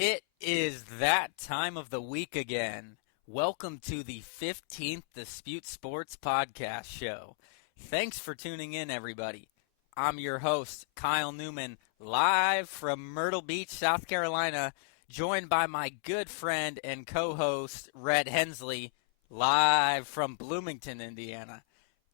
It is that time of the week again. Welcome to the 15th Dispute Sports Podcast Show. Thanks for tuning in, everybody. I'm your host, Kyle Neumann, live from Myrtle Beach, South Carolina, joined by my good friend and co-host, Rhett Hensley, live from Bloomington, Indiana.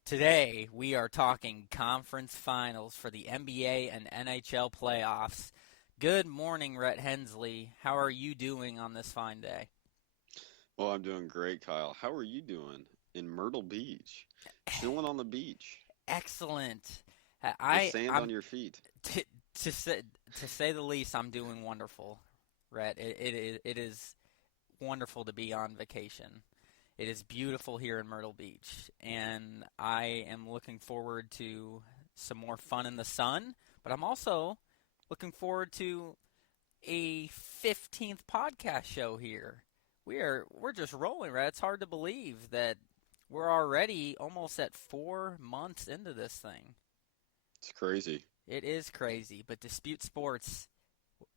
Today, we are talking conference finals for the NBA and NHL playoffs. Good morning, Rhett Hensley. How are you doing on this fine day? Well, I'm doing great, Kyle. How are you doing in Myrtle Beach? Chilling on the beach. Excellent. With sand on your feet. To say the least, I'm doing wonderful, Rhett. It is wonderful to be on vacation. It is beautiful here in Myrtle Beach, and I am looking forward to some more fun in the sun, but I'm also looking forward to a 15th podcast show here. We're just rolling, right? It's hard to believe that we're already almost at 4 months into this thing. It's crazy. It is crazy, but Dispute Sports,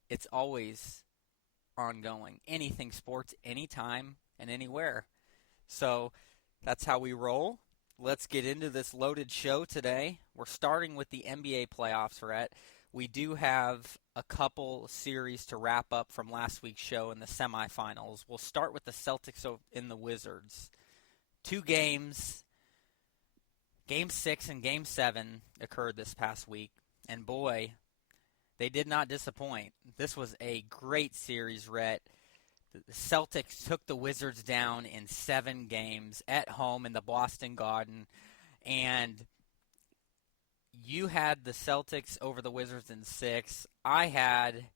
it's always ongoing. Anything sports, anytime and anywhere. So that's how we roll. Let's get into this loaded show today. We're starting with the NBA playoffs, Rhett. We do have a couple series to wrap up from last week's show in the semifinals. We'll start with the Celtics and the Wizards. 2 games, Game 6 and Game 7 occurred this past week, and boy, they did not disappoint. This was a great series, Rhett. The Celtics took the Wizards down in 7 games at home in the Boston Garden, and you had the Celtics over the Wizards in 6. I had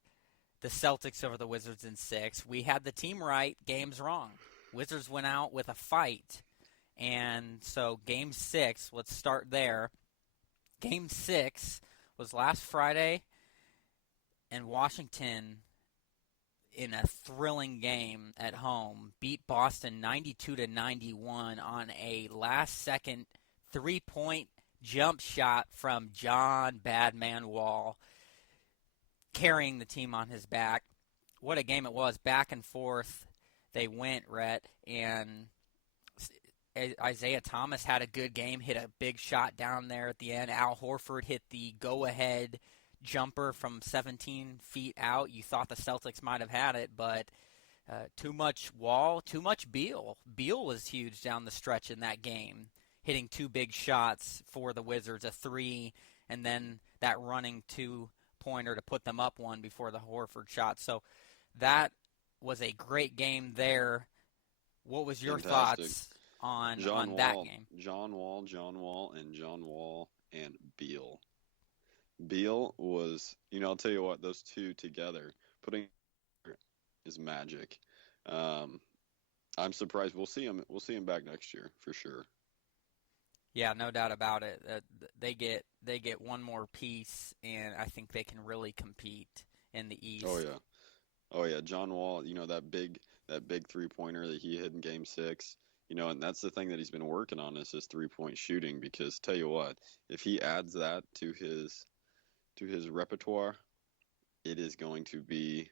the Celtics over the Wizards in 6. We had the team right, games wrong. Wizards went out with a fight. And so Game 6, let's start there. Game 6 was last Friday, and Washington, in a thrilling game at home, beat Boston 92-91 on a last-second three-point jump shot from John Badman Wall, carrying the team on his back. What a game it was, back and forth. They went, Rhett, and Isaiah Thomas had a good game, hit a big shot down there at the end. Al Horford hit the go-ahead jumper from 17 feet out. You thought the Celtics might have had it, but too much Wall, too much Beal. Beal was huge down the stretch in that game, hitting 2 big shots for the Wizards, a 3, and then that running 2-pointer to put them up 1 before the Horford shot. So that was a great game there. What was your thoughts on that game? John Wall, and Beal. Beal was, I'll tell you what, those two together, putting is magic. I'm surprised. We'll see him back next year for sure. Yeah, no doubt about it. They get one more piece, and I think they can really compete in the East. Oh yeah. John Wall, that big 3-pointer that he hit in Game 6, and that's the thing that he's been working on is his 3-point shooting. Because tell you what, if he adds that to his repertoire, it is going to be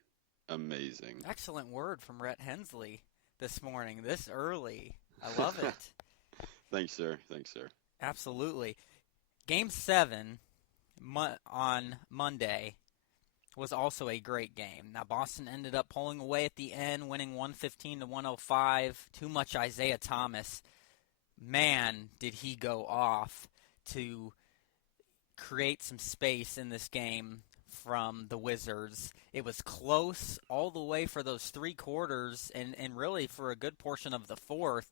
amazing. Excellent word from Rhett Hensley this morning, this early. I love it. Thanks, sir. Absolutely. Game 7 on Monday was also a great game. Now, Boston ended up pulling away at the end, winning 115-105. Too much Isaiah Thomas. Man, did he go off to create some space in this game from the Wizards. It was close all the way for those 3 quarters and really for a good portion of the 4th.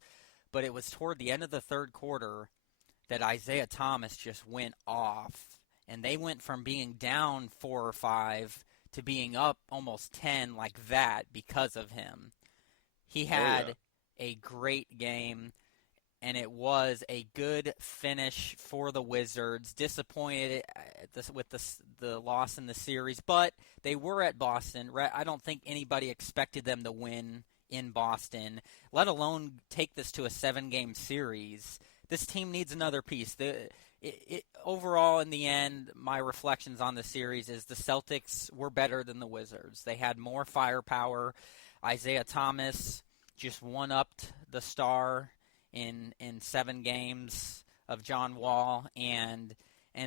But it was toward the end of the 3rd quarter that Isaiah Thomas just went off. And they went from being down 4 or 5 to being up almost 10 like that because of him. He had a great game, and it was a good finish for the Wizards. Disappointed with the loss in the series, but they were at Boston. I don't think anybody expected them to win in Boston, let alone take this to a 7-game series. This team needs another piece. overall, in the end, my reflections on the series is the Celtics were better than the Wizards. They had more firepower. Isaiah Thomas just one-upped the star in 7 games of John Wall, and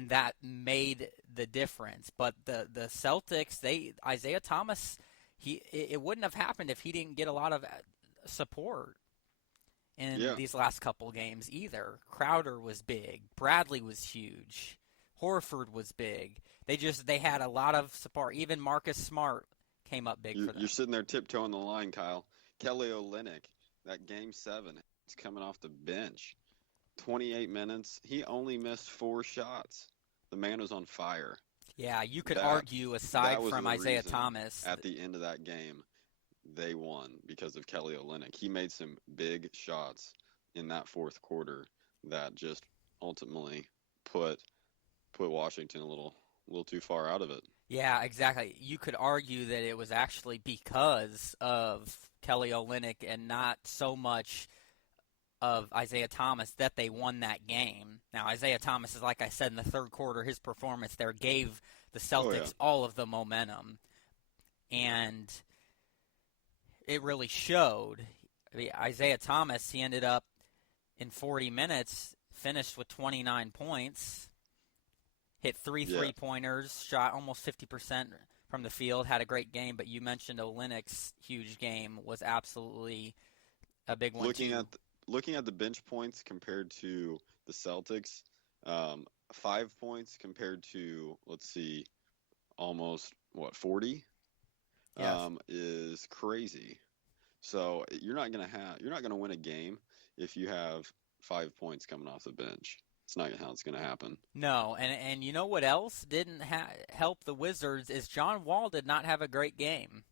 that made the difference. But the Celtics, Isaiah Thomas, it wouldn't have happened if he didn't get a lot of support in these last couple games either. Crowder was big. Bradley was huge. Horford was big. They had a lot of support. Even Marcus Smart came up big for them. You're sitting there tiptoeing the line, Kyle. Kelly Olynyk, that Game 7, he's coming off the bench. 28 minutes. He only missed 4 shots. The man was on fire. Yeah, you could argue, aside from Isaiah Thomas, at the end of that game, they won because of Kelly Olynyk. He made some big shots in that fourth quarter that just ultimately put Washington a little too far out of it. Yeah, exactly. You could argue that it was actually because of Kelly Olynyk and not so much of Isaiah Thomas that they won that game. Now, Isaiah Thomas is, like I said, in the third quarter, his performance there gave the Celtics all of the momentum. And it really showed. Isaiah Thomas, he ended up in 40 minutes, finished with 29 points, hit 3 3-pointers, shot almost 50% from the field, had a great game. But you mentioned Olynyk's huge game was absolutely a big one, Looking at the bench points compared to the Celtics, 5 points compared to, almost, 40? Yes. Is crazy. So you're not gonna win a game if you have 5 points coming off the bench. It's not how it's gonna happen. No, and you know what else didn't help the Wizards is John Wall did not have a great game.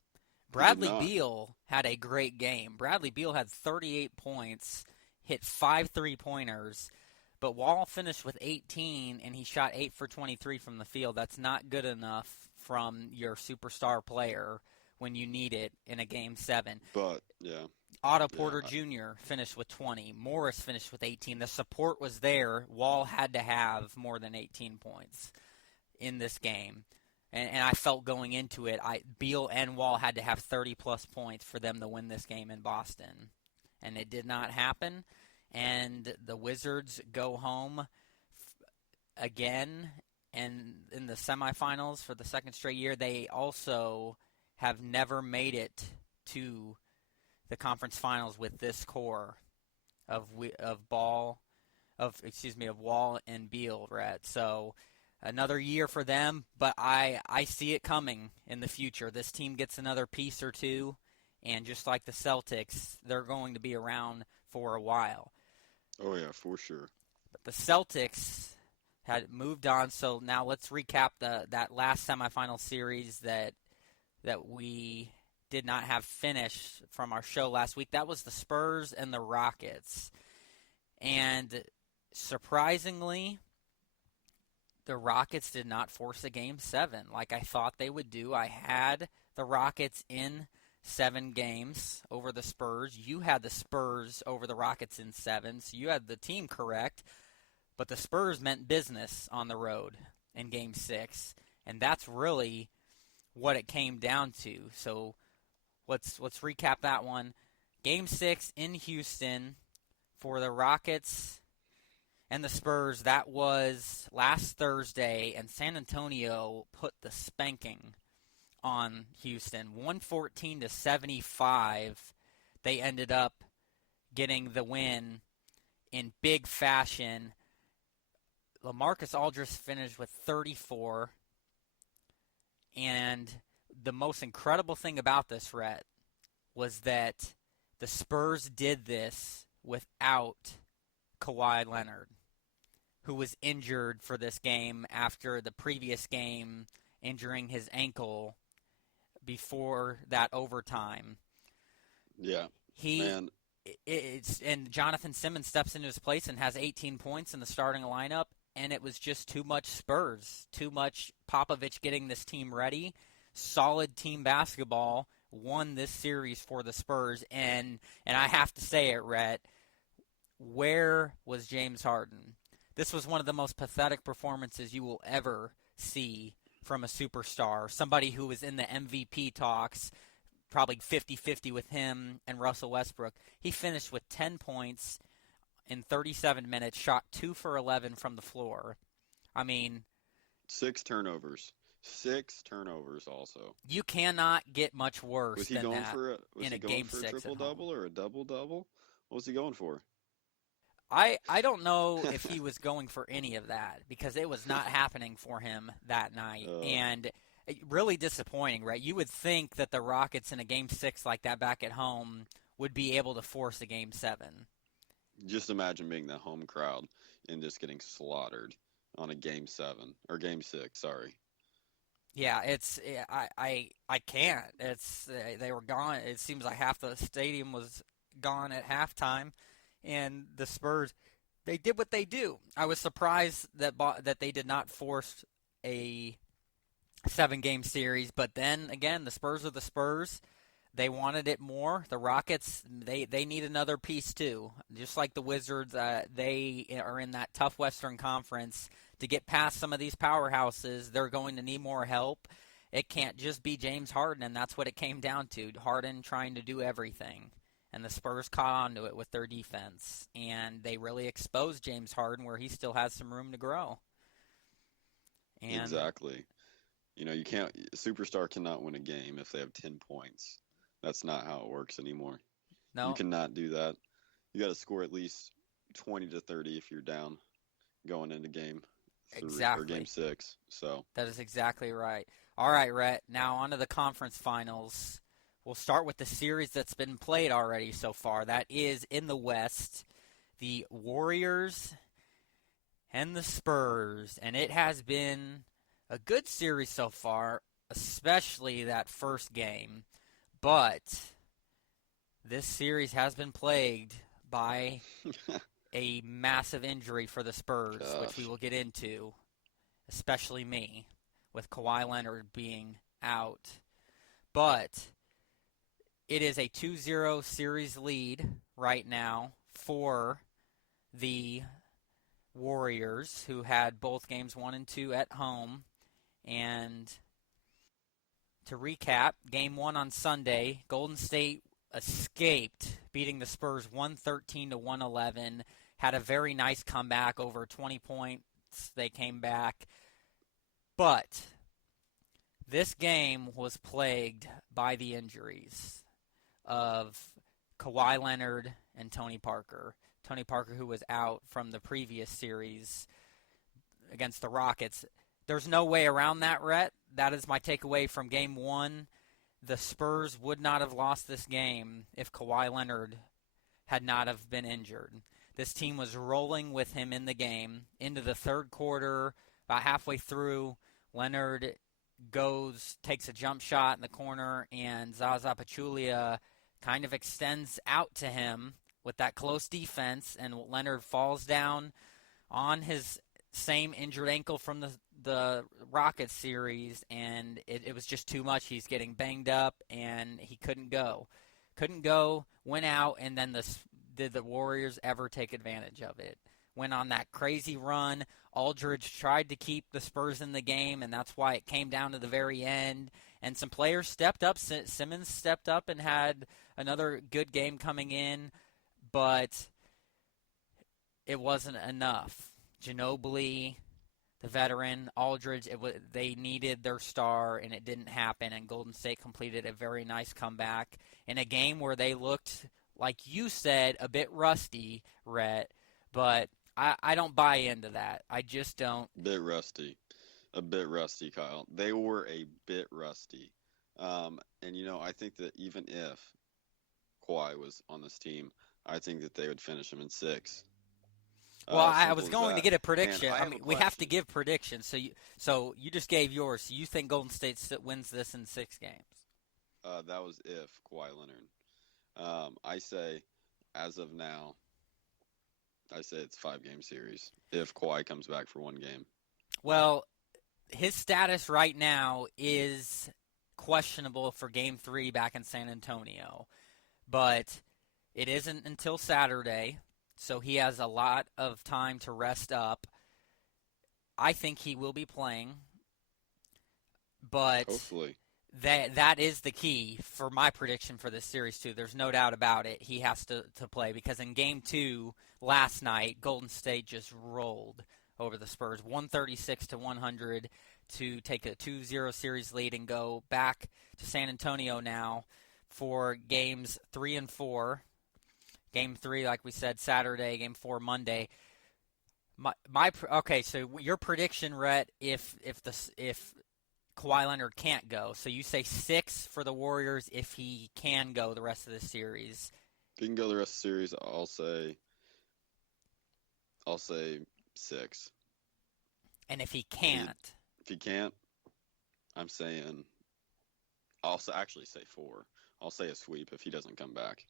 Bradley Beal had a great game. Bradley Beal had 38 points, hit 5 3-pointers, but Wall finished with 18, and he shot 8 for 23 from the field. That's not good enough from your superstar player when you need it in a Game 7. But, Otto Porter Jr. finished with 20. Morris finished with 18. The support was there. Wall had to have more than 18 points in this game. And I felt going into it, Beal and Wall had to have 30-plus points for them to win this game in Boston. And it did not happen. And the Wizards go home again. And in the semifinals for the second straight year, they also have never made it to the conference finals with this core of Wall and Beal, Rhett. So another year for them, but I see it coming in the future. This team gets another piece or two, and just like the Celtics, they're going to be around for a while. Oh, yeah, for sure. But the Celtics had moved on, so now let's recap that last semifinal series that we did not have finished from our show last week. That was the Spurs and the Rockets. And surprisingly, the Rockets did not force a Game 7 like I thought they would do. I had the Rockets in 7 games over the Spurs. You had the Spurs over the Rockets in 7, so you had the team correct. But the Spurs meant business on the road in Game 6, and that's really what it came down to. So let's recap that one. Game 6 in Houston for the Rockets and the Spurs, that was last Thursday, and San Antonio put the spanking on Houston. 114-75, they ended up getting the win in big fashion. LaMarcus Aldridge finished with 34, and the most incredible thing about this, Rhett, was that the Spurs did this without Kawhi Leonard, who was injured for this game after the previous game, injuring his ankle before that overtime. Yeah, and Jonathan Simmons steps into his place and has 18 points in the starting lineup, and it was just too much Spurs, too much Popovich getting this team ready. Solid team basketball won this series for the Spurs, and I have to say it, Rhett, where was James Harden? this was one of the most pathetic performances you will ever see from a superstar, somebody who was in the MVP talks, probably 50-50 with him and Russell Westbrook. He finished with 10 points in 37 minutes, shot 2 for 11 from the floor. I mean, 6 turnovers. 6 turnovers also. You cannot get much worse than that in a Game 6 triple-double or a double-double? What was he going for? I don't know if he was going for any of that because it was not happening for him that night. And really disappointing, right? You would think that the Rockets in a Game 6 like that back at home would be able to force a Game 7. Just imagine being the home crowd and just getting slaughtered on a Game 7 or Game 6, sorry. Yeah, I can't. They were gone. It seems like half the stadium was gone at halftime, and the Spurs, they did what they do. I was surprised that they did not force a 7-game series, but then again, the Spurs are the Spurs. They wanted it more. The Rockets, they need another piece too. Just like the Wizards, they are in that tough Western Conference. To get past some of these powerhouses, they're going to need more help. It can't just be James Harden, and that's what it came down to. Harden trying to do everything. And the Spurs caught onto it with their defense. And they really exposed James Harden where he still has some room to grow. And exactly. You know, a superstar cannot win a game if they have 10 points. That's not how it works anymore. No. You cannot do that. You got to score at least 20 to 30 if you're down going into Game 3 exactly. or Game 6. So that is exactly right. All right, Rhett. Now on to the conference finals. We'll start with the series that's been played already so far. That is in the West, the Warriors and the Spurs. And it has been a good series so far, especially that first game. But this series has been plagued by a massive injury for the Spurs, which we will get into, especially me, with Kawhi Leonard being out. But it is a 2-0 series lead right now for the Warriors, who had both games 1 and 2 at home. And to recap, Game 1 on Sunday, Golden State escaped, beating the Spurs 113 to 111. Had a very nice comeback, over 20 points. They came back. But this game was plagued by the injuries of Kawhi Leonard and Tony Parker. Tony Parker, who was out from the previous series against the Rockets. There's no way around that, Rhett. That is my takeaway from Game 1. The Spurs would not have lost this game if Kawhi Leonard had not have been injured. This team was rolling with him in the game. Into the third quarter, about halfway through, Leonard takes a jump shot in the corner, and Zaza Pachulia kind of extends out to him with that close defense, and Leonard falls down on his same injured ankle from the Rockets series, and it was just too much. He's getting banged up, and he couldn't go. Went out, and then did the Warriors ever take advantage of it? Went on that crazy run. Aldridge tried to keep the Spurs in the game, and that's why it came down to the very end. And some players stepped up. Simmons stepped up and had another good game coming in, but it wasn't enough. Ginobili, the veteran, Aldridge, they needed their star, and it didn't happen, and Golden State completed a very nice comeback in a game where they looked, like you said, a bit rusty, Rhett, but I don't buy into that. I just don't. A bit rusty, Kyle. They were a bit rusty. And, I think that even if Kawhi was on this team, I think that they would finish him in 6. Well, I was going to get a prediction. We have to give predictions. So you just gave yours. So you think Golden State wins this in 6 games? That was if Kawhi Leonard. I say, as of now, it's a 5-game series if Kawhi comes back for 1 game. Well, his status right now is questionable for Game 3 back in San Antonio. But it isn't until Saturday. so he has a lot of time to rest up. I think he will be playing, but Hopefully. that is the key for my prediction for this series, too. There's no doubt about it. He has to play because in Game 2 last night, Golden State just rolled over the Spurs, 136-100 to take a 2-0 series lead and go back to San Antonio now for Games 3 and 4. Game 3, like we said, Saturday. Game 4, Monday. Okay, so your prediction, Rhett, if Kawhi Leonard can't go, so you say 6 for the Warriors if he can go the rest of the series. If he can go the rest of the series, I'll say 6. And if he can't, if he can't, I'll actually say 4. I'll say a sweep if he doesn't come back.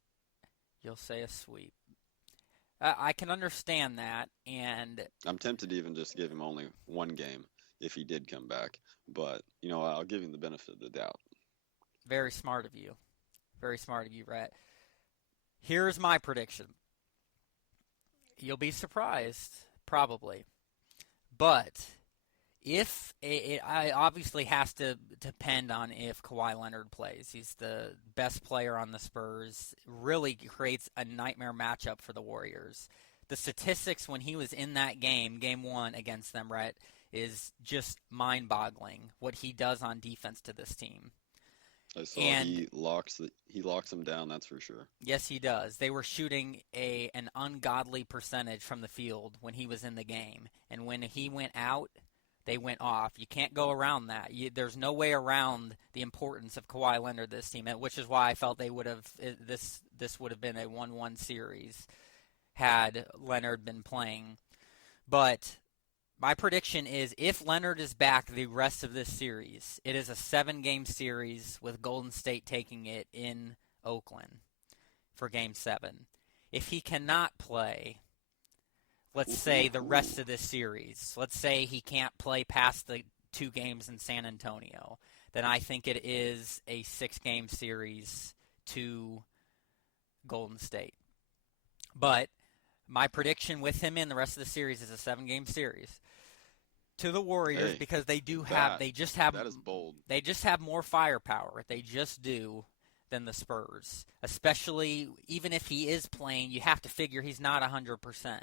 You'll say a sweep. I can understand that, and I'm tempted to even just give him only one game if he did come back. But, I'll give him the benefit of the doubt. Very smart of you. Very smart of you, Rhett. Here's my prediction. You'll be surprised, probably. But if it obviously has to depend on if Kawhi Leonard plays. He's the best player on the Spurs. Really creates a nightmare matchup for the Warriors. The statistics when he was in that game, Game 1 against them, Rhett, is just mind-boggling what he does on defense to this team. I saw he locks them down, that's for sure. Yes, he does. They were shooting an ungodly percentage from the field when he was in the game. And when he went out, they went off. You can't go around that. There's no way around the importance of Kawhi Leonard this team, which is why I felt they would have this would have been a 1-1 series had Leonard been playing. But my prediction is if Leonard is back the rest of this series, it is a 7-game series with Golden State taking it in Oakland for Game 7. If he cannot play, let's say the rest of this series, let's say he can't play past the 2 games in San Antonio, then I think it is a 6-game series to Golden State. But my prediction with him in the rest of the series is a 7-game series to the Warriors because they just have that is bold. They just have more firepower. They just do than the Spurs. Especially even if he is playing, you have to figure he's not 100%,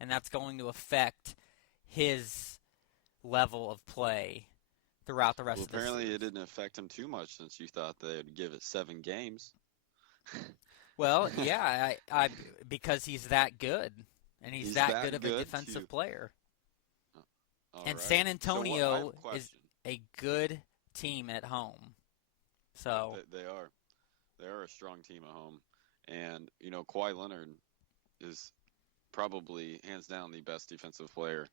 and that's going to affect his level of play throughout the rest of the season. Apparently it didn't affect him too much since you thought they would give it 7 games. Well, yeah, I because he's that good, and he's that good of a defensive player. And right. San Antonio is a good team at home. So they are. They are a strong team at home. And, Kawhi Leonard is probably, hands down, the best defensive player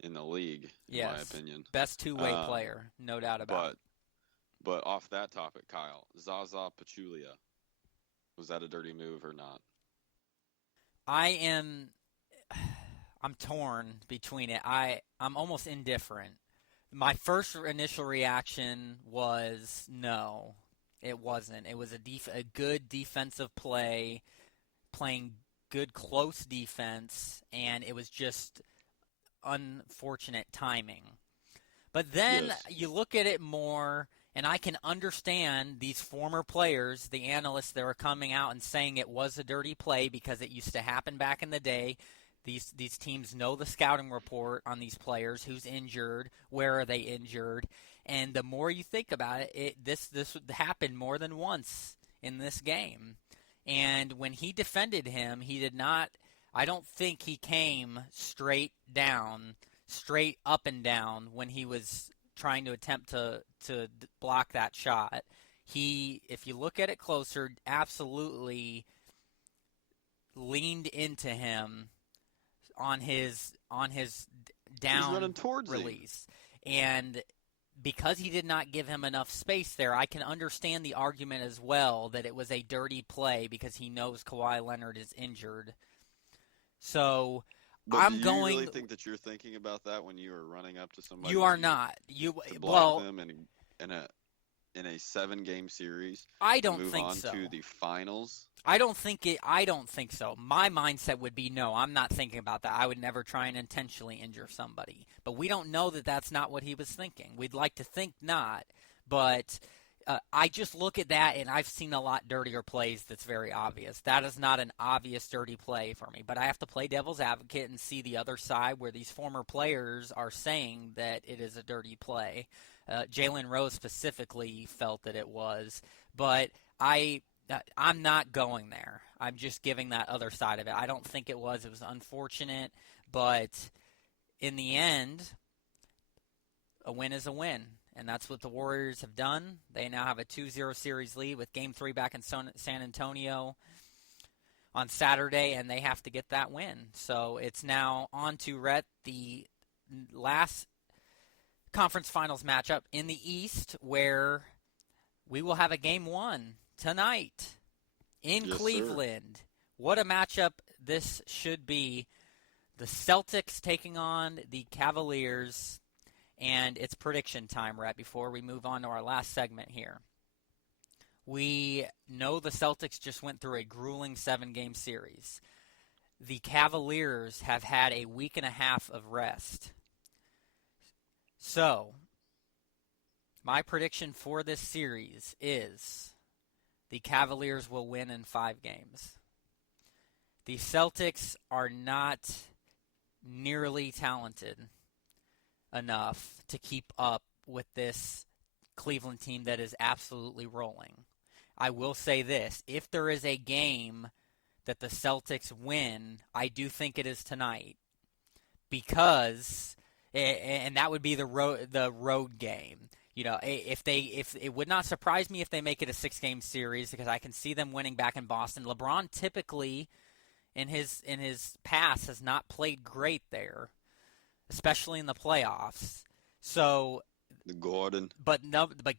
in the league, in my opinion. Best two-way player, no doubt about it. But off that topic, Kyle, Zaza Pachulia, was that a dirty move or not? I'm torn between it. I'm almost indifferent. My first initial reaction was no, it wasn't. It was a good defensive play, playing good close defense, and it was just unfortunate timing. But then you look at it more, and I can understand these former players, the analysts that are coming out and saying it was a dirty play because it used to happen back in the day. These teams know the scouting report on these players, who's injured, where are they injured, and the more you think about it, this happened more than once in this game. And when he defended him, he did not. I don't think he came straight up and down when he was trying to attempt to block that shot. He, if you look at it closer, absolutely leaned into him on his down release. And because he did not give him enough space there, I can understand the argument as well that it was a dirty play because he knows Kawhi Leonard is injured. So but do you really think that you're thinking about that when you are running up to somebody? You are not. You block them in a 7-game series. I don't think so. Move on to the finals. I don't think so. My mindset would be no, I'm not thinking about that. I would never try and intentionally injure somebody. But we don't know that that's not what he was thinking. We'd like to think not, but I just look at that, and I've seen a lot dirtier plays that's very obvious. That is not an obvious dirty play for me. But I have to play devil's advocate and see the other side where these former players are saying that it is a dirty play. Jalen Rose specifically felt that it was. But I'm not going there. I'm just giving that other side of it. I don't think it was. It was unfortunate. But in the end, a win is a win. And that's what the Warriors have done. They now have a 2-0 series lead with Game 3 back in San Antonio on Saturday, and they have to get that win. So it's now on to, Rhett, the last conference finals matchup in the East, where we will have a Game 1 tonight in Cleveland. Sir. What a matchup this should be. The Celtics taking on the Cavaliers. And it's prediction time, Rhett, before we move on to our last segment here. We know the Celtics just went through a grueling 7-game series. The Cavaliers have had a week and a half of rest. So, my prediction for this series is the Cavaliers will win in 5 games. The Celtics are not nearly talented enough to keep up with this Cleveland team that is absolutely rolling. I will say this. If there is a game that the Celtics win, I do think it is tonight. Because, and that would be the road game. You know, if it would not surprise me if they make it a 6-game series, because I can see them winning back in Boston. LeBron typically in his past has not played great there, especially in the playoffs. So, the Gordon. But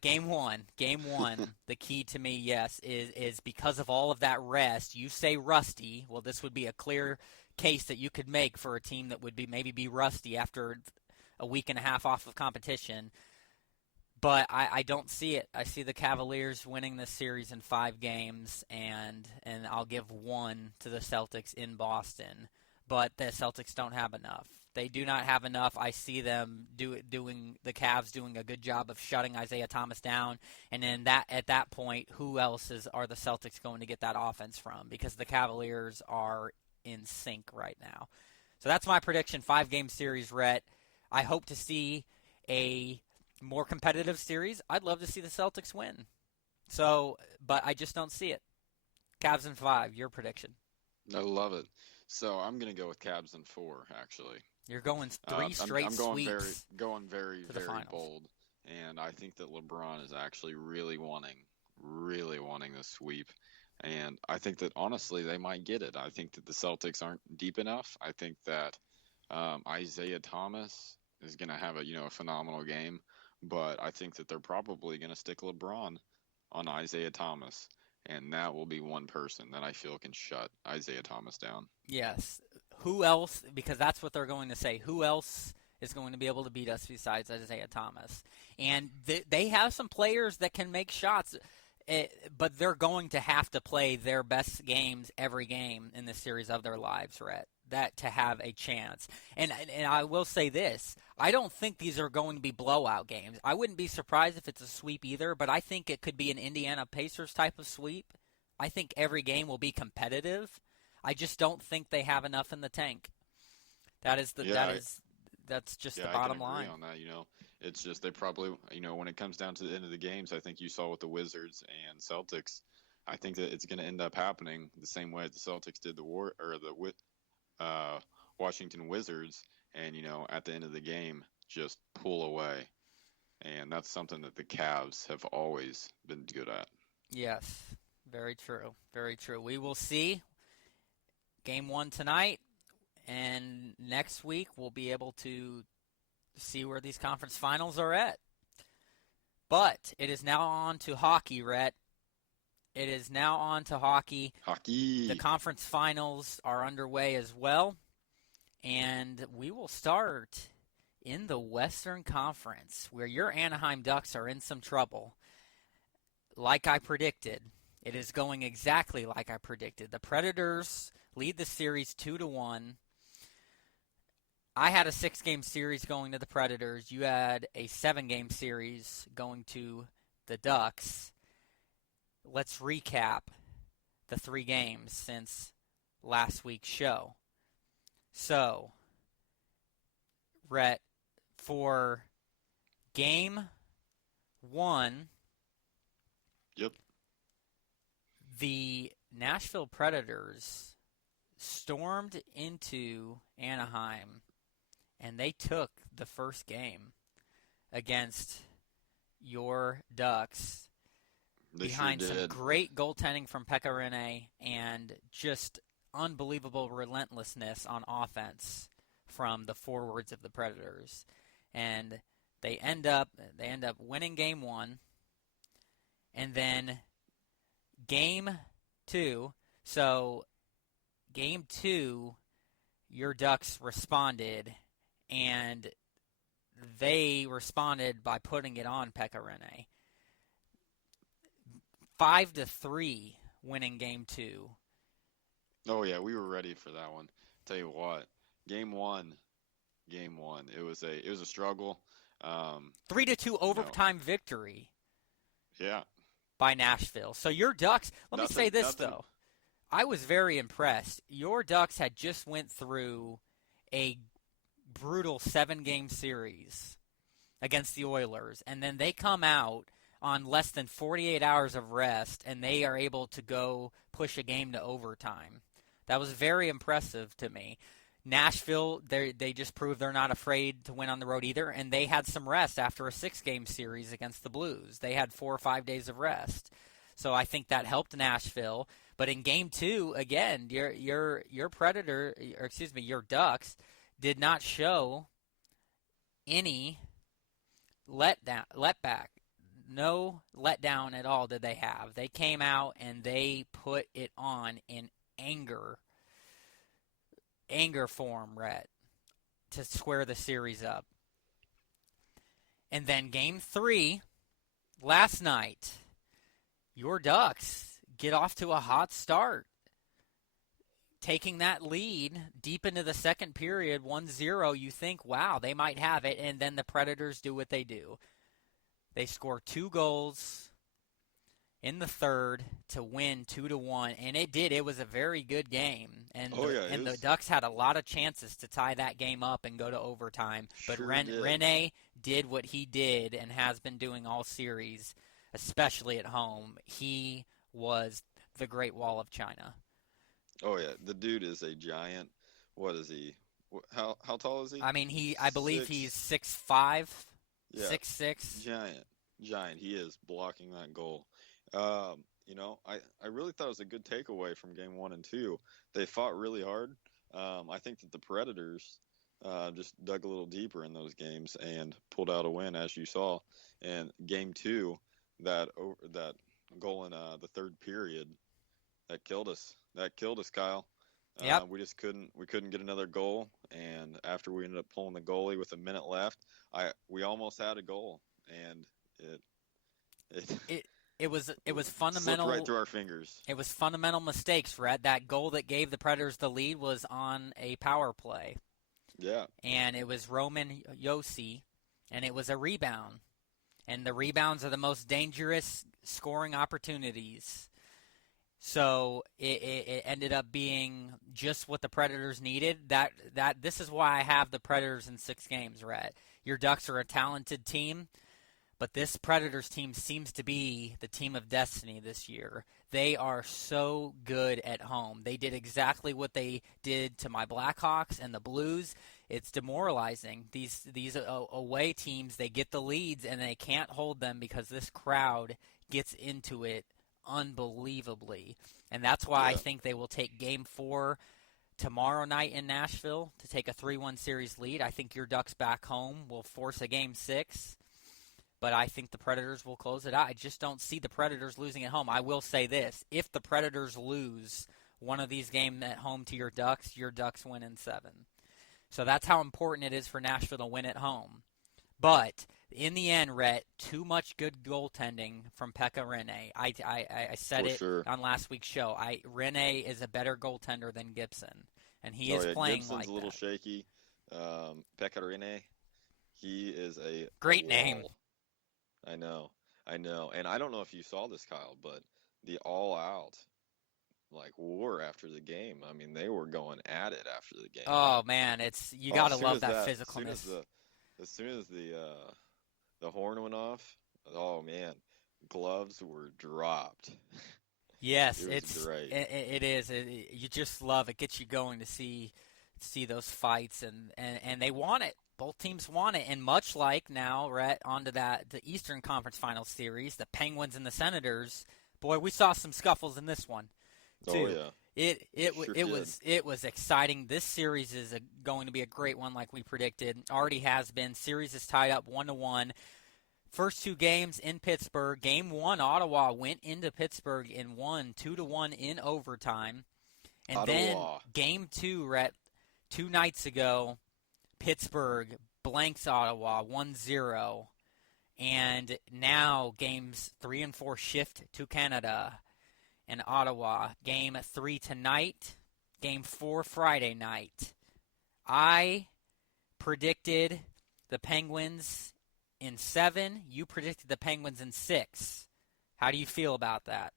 game one, the key to me, yes, is because of all of that rest. You say rusty. Well, this would be a clear case that you could make for a team that would maybe be rusty after a week and a half off of competition. But I don't see it. I see the Cavaliers winning this series in 5 games, and I'll give 1 to the Celtics in Boston. But the Celtics don't have enough. They do not have enough. I see them doing the Cavs doing a good job of shutting Isaiah Thomas down, and then at that point, who else are the Celtics going to get that offense from? Because the Cavaliers are in sync right now. So that's my prediction. 5-game series, Rhett. I hope to see a more competitive series. I'd love to see the Celtics win. So, but I just don't see it. Cavs in 5. Your prediction? I love it. So I'm going to go with Cavs in 4, actually. You're going 3 straight sweeps. I'm going very bold. And I think that LeBron is actually really wanting this sweep. And I think that, honestly, they might get it. I think that the Celtics aren't deep enough. I think that Isaiah Thomas is going to have a phenomenal game. But I think that they're probably going to stick LeBron on Isaiah Thomas. And that will be one person that I feel can shut Isaiah Thomas down. Yes. Who else, because that's what they're going to say, who else is going to be able to beat us besides Isaiah Thomas? And they have some players that can make shots, but they're going to have to play their best games every game in this series of their lives, Rhett, that to have a chance. And I will say this, I don't think these are going to be blowout games. I wouldn't be surprised if it's a sweep either, but I think it could be an Indiana Pacers type of sweep. I think every game will be competitive. I just don't think they have enough in the tank. That's just the bottom line. I can agree on that. It's just they probably, when it comes down to the end of the games, I think you saw with the Wizards and Celtics, I think that it's going to end up happening the same way the Celtics did the Washington Wizards, and at the end of the game just pull away. And that's something that the Cavs have always been good at. Yes, very true. Very true. We will see. Game 1 tonight, and next week we'll be able to see where these conference finals are at. But it is now on to hockey, Rhett. It is now on to hockey. Hockey. The conference finals are underway as well, and we will start in the Western Conference, where your Anaheim Ducks are in some trouble. Like I predicted, It is going exactly like I predicted. The Predators lead the series 2-1. I had a 6-game series going to the Predators. You had a 7-game series going to the Ducks. Let's recap the 3 games since last week's show. So, Rhett, for Game 1, Yep. the Nashville Predators stormed into Anaheim, and they took the first game against your Ducks behind some great goaltending from Pekka Rinne and just unbelievable relentlessness on offense from the forwards of the Predators. And they end up winning Game 1, and then Game 2. So Game 2, your Ducks responded, and they responded by putting it on Pekka Rinne. 5-3 winning Game 2. Oh yeah, we were ready for that one. Tell you what, Game 1. It was a struggle. 3-2 overtime victory. Yeah. By Nashville. So your Ducks, let me say this though. I was very impressed. Your Ducks had just went through a brutal 7-game series against the Oilers, and then they come out on less than 48 hours of rest, and they are able to go push a game to overtime. That was very impressive to me. Nashville, they just proved they're not afraid to win on the road either, and they had some rest after a 6-game series against the Blues. They had 4 or 5 days of rest. So I think that helped Nashville. But in Game 2, again, your Ducks did not show any letback. No letdown at all did they have. They came out and they put it on in anger form, Rhett, to square the series up. And then Game 3, last night, your Ducks get off to a hot start. Taking that lead deep into the second period, 1-0, you think, wow, they might have it, and then the Predators do what they do. They score 2 goals in the third to win 2-1, and it did. It was a very good game, and the Ducks had a lot of chances to tie that game up and go to overtime. But Rinne did what he did and has been doing all series, especially at home. He was the Great Wall of China. Oh yeah, the dude is a giant. What is he? How tall is he? I mean, I believe he's 6'5", yeah, 6'6". Giant. He is blocking that goal. I really thought it was a good takeaway from Game 1 and 2. They fought really hard. I think that the Predators just dug a little deeper in those games and pulled out a win, as you saw. And Game 2, that goal in the third period, that killed us. Kyle. Yep. We just couldn't get another goal, and after we ended up pulling the goalie with a minute left, we almost had a goal, and it was fundamental. Slipped right through our fingers. It was fundamental mistakes, Rhett. That goal that gave the Predators the lead was on a power play. Yeah. And it was Roman Josi, and it was a rebound. And the rebounds are the most dangerous scoring opportunities. So it ended up being just what the Predators needed. This is why I have the Predators in 6 games, Rhett. Your Ducks are a talented team, but this Predators team seems to be the team of destiny this year. They are so good at home. They did exactly what they did to my Blackhawks and the Blues. It's demoralizing. These away teams, they get the leads and they can't hold them because this crowd gets into it unbelievably. And that's why I think they will take Game 4 tomorrow night in Nashville to take a 3-1 series lead. I think your Ducks back home will force a Game 6. But I think the Predators will close it out. I just don't see the Predators losing at home. I will say this. If the Predators lose one of these games at home to your Ducks win in 7. So that's how important it is for Nashville to win at home. But in the end, Rhett, too much good goaltending from Pekka Rinne. I said For it sure. on last week's show. Rinne is a better goaltender than Gibson, and he Oh is yeah, playing Gibson's like a little that. shaky. Pecorine, he is a Great wall. name. I know, and I don't know if you saw this, Kyle, but the all-out like war after the game. I mean, they were going at it after the game. Oh man, you Oh, gotta love that as physicalness. soon as the horn went off, oh man, gloves were dropped. Yes, It was great. it is. You just love it. Gets you going to see those fights, and they want it. Both teams want it, and much like now, Rhett, onto the Eastern Conference Finals series, the Penguins and the Senators. Boy, we saw some scuffles in this one too. Oh yeah. It was exciting. This series is going to be a great one, like we predicted. Already has been. Series is tied up 1-1. First two games in Pittsburgh. Game 1, Ottawa went into Pittsburgh and won 2-1 in overtime. And then Game 2, Rhett, 2 nights ago, Pittsburgh blanks Ottawa 1-0. And now games 3 and 4 shift to Canada and Ottawa. Game 3 tonight. Game 4 Friday night. I predicted the Penguins in 7. You predicted the Penguins in 6. How do you feel about that?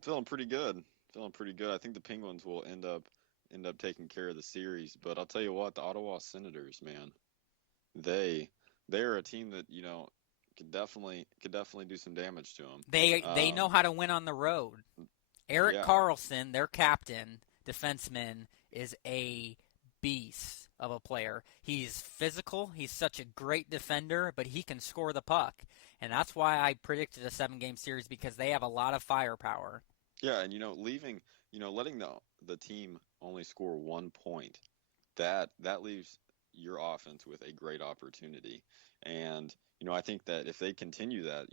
Feeling pretty good. I think the Penguins will end up taking care of the series. But I'll tell you what, the Ottawa Senators, man, they're a team that could definitely do some damage to them. They know how to win on the road. Erik Karlsson, their captain, defenseman, is a beast of a player. He's physical. He's such a great defender, but he can score the puck. And that's why I predicted a 7-game series, because they have a lot of firepower. Yeah, and letting the team only score 1 point, that leaves your offense with a great opportunity. And I think that if they continue that,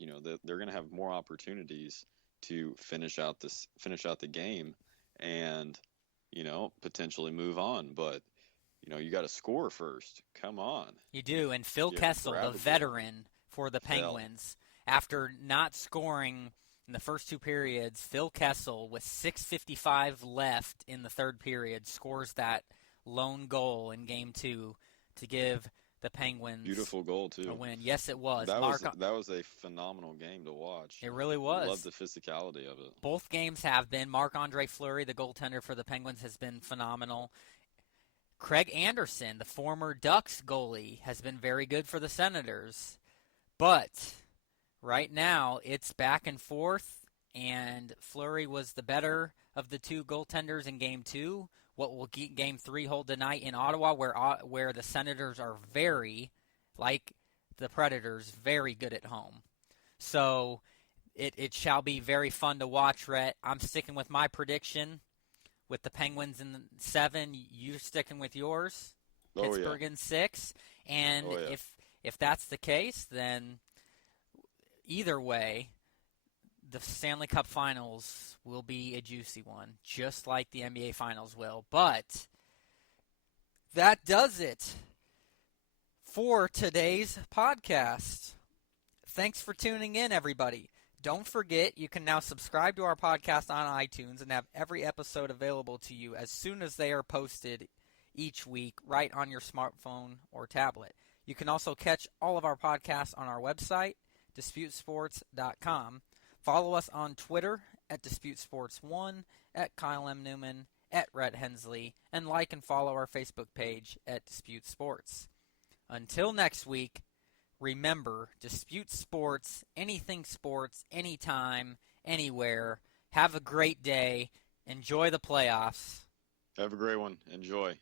they're going to have more opportunities to finish out the game and potentially move on. But you got to score first. Come on. You do. And Phil Kessel, the veteran for the Penguins, after not scoring in the first 2 periods, Phil Kessel, with 6:55 left in the third period, scores that lone goal in Game 2 to give the Penguins beautiful goal too. A win. Yes, it was. That was a phenomenal game to watch. It really was. I love the physicality of it. Both games have been. Marc-Andre Fleury, the goaltender for the Penguins, has been phenomenal. Craig Anderson, the former Ducks goalie, has been very good for the Senators. But right now, it's back and forth, and Fleury was the better of the 2 goaltenders in Game 2. What will Game 3 hold tonight in Ottawa, where the Senators are very, like the Predators, very good at home. So it shall be very fun to watch, Rhett. I'm sticking with my prediction with the Penguins in 7. You're sticking with yours, Pittsburgh in 6. And if that's the case, then either way, the Stanley Cup Finals will be a juicy one, just like the NBA Finals will. But that does it for today's podcast. Thanks for tuning in, everybody. Don't forget, you can now subscribe to our podcast on iTunes and have every episode available to you as soon as they are posted each week right on your smartphone or tablet. You can also catch all of our podcasts on our website, DisputeSports.com. Follow us on Twitter at DisputeSports1, at Kyle M. Neumann, at Rhett Hensley, and like and follow our Facebook page at Dispute Sports. Until next week, remember, Dispute Sports, anything sports, anytime, anywhere. Have a great day. Enjoy the playoffs. Have a great one. Enjoy.